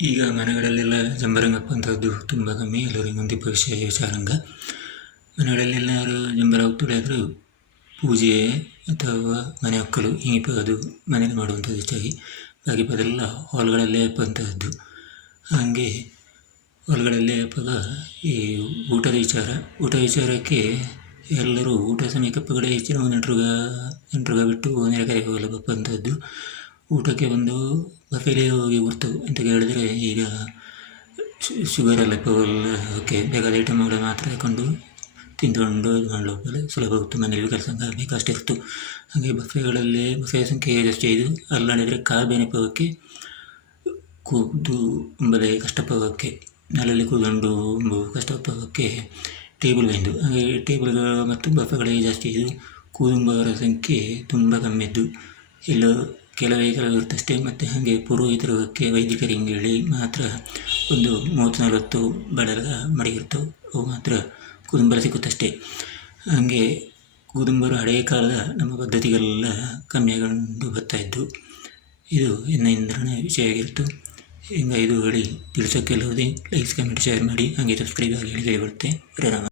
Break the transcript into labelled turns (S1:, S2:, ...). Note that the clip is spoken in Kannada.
S1: ಈಗ ಮನೆಗಳಲ್ಲೆಲ್ಲ ಜಂಬರಂಗಪ್ಪ ಅಂತದ್ದು ತುಂಬ ಕಮ್ಮಿ. ಎಲ್ಲರಿಗೂ ಒಂದು ಭವಿಷ್ಯ ವಿಚಾರಂಗ ಮನೆಗಳಲ್ಲೆಲ್ಲ ಜಂಬರ ತುಳಿಯಾದ್ರು ಪೂಜೆ ಅಥವಾ ಮನೆ ಒಕ್ಕಲು ಹಿಂಗೆ ಅದು ಮನೇಲಿ ಮಾಡುವಂಥದ್ದು ಹೆಚ್ಚಾಗಿ. ಬಾಕಿ ಪದೆಲ್ಲ ಹಾಲ್ಗಳಲ್ಲೇ ಹಬ್ಬಂಥದ್ದು ಹಾಗೆ ಹಾಲ್ಗಳಲ್ಲೇ ಹಬ್ಬದ ಈ ಊಟದ ವಿಚಾರ. ಊಟ ವಿಚಾರಕ್ಕೆ ಎಲ್ಲರೂ ಊಟ ಸಮಯಕ್ಕೆ ಹೆಚ್ಚಿನ ನೆಂಟರು ನೆಂಟರು ಬಿಟ್ಟು ನೆರೆಕೆರೆಗೆ ಹೋಗಲು ಬಪ್ಪುವಂಥದ್ದು ಊಟಕ್ಕೆ ಬಂದು ಬಫೆಲೇ ಹೋಗಿ ಹೊರ್ತು ಅಂತ ಕೇಳಿದರೆ ಈಗ ಶುಗರ್ ಎಲ್ಲ ಓಕೆ ಬೇಕಾದ ಐಟಮ್ಗಳು ಮಾತ್ರ ಹಾಕೊಂಡು ತಿಂದುಕೊಂಡು ಇದು ಮಾಡಲು ಸುಲಭ ಆಗುತ್ತೆ. ಮನೆಯಲ್ಲಿ ಕೆಲಸ ಬೇಕಷ್ಟೇ ಇತ್ತು ಹಾಗೆ ಬಫೆಗಳಲ್ಲಿ ಬಫೆ ಸಂಖ್ಯೆ ಜಾಸ್ತಿ ಇದು. ಅಲ್ಲಾಡಿದರೆ ಕಾರ್ ಬೇನೆಪ್ಪೋಗಕ್ಕೆ ಕೂದು ಎಂಬುದೇ ಕಷ್ಟಪಡೋಕ್ಕೆ ನೆಲಲ್ಲಿ ಕೂತ್ಕೊಂಡು ಕಷ್ಟಪಡೋಕ್ಕೆ ಟೇಬಲ್ ಬಂದು ಹಾಗೆ ಟೇಬಲ್ಗಳು ಮತ್ತು ಬಫೆಗಳಿಗೆ ಜಾಸ್ತಿ ಇದು. ಕೂರುಂಬವರ ಸಂಖ್ಯೆ ತುಂಬ ಕಮ್ಮಿ ಇದ್ದು ಎಲ್ಲೋ ಕೆಲವೇ ಕೆಲವು ಇರುತ್ತಷ್ಟೇ ಮತ್ತು ಹಾಗೆ ಪುರೋಹಿತರು ಕೆ ವೈದಿಕರು ಹೇಳಿ ಮಾತ್ರ ಒಂದು ಮೂವತ್ತು ನಲವತ್ತು ಬಡಗ ಮಡಿಗಿರ್ತವೆ ಅವು ಮಾತ್ರ ಕುದುಂಬರ ಸಿಕ್ಕುತ್ತಷ್ಟೇ. ಹಾಗೆ ಕುದುಂಬರು ಹಳೆಯ ಕಾಲದ ನಮ್ಮ ಪದ್ಧತಿಗಳೆಲ್ಲ ಕಮ್ಮಿಯಾಗೊಂಡು ಬರ್ತಾ ಇದ್ದು, ಇದು ಎನ್ನ ಇಂದ್ರನ ವಿಷಯ ಆಗಿತ್ತು ಹಿಂಗೆ ಇದು ಹೇಳಿ ತಿಳಿಸೋಕ್ಕೆಲ್ಲ ಹೋದೆ ಲೈಕ್ಸ್ ಕಮೆಂಟ್ ಶೇರ್ ಮಾಡಿ, ಹಾಗೆ ಸಬ್ಸ್ಕ್ರೈಬ್ ಆಗಿ ಹೇಳಿ ಬರುತ್ತೆ. ರಾಮ.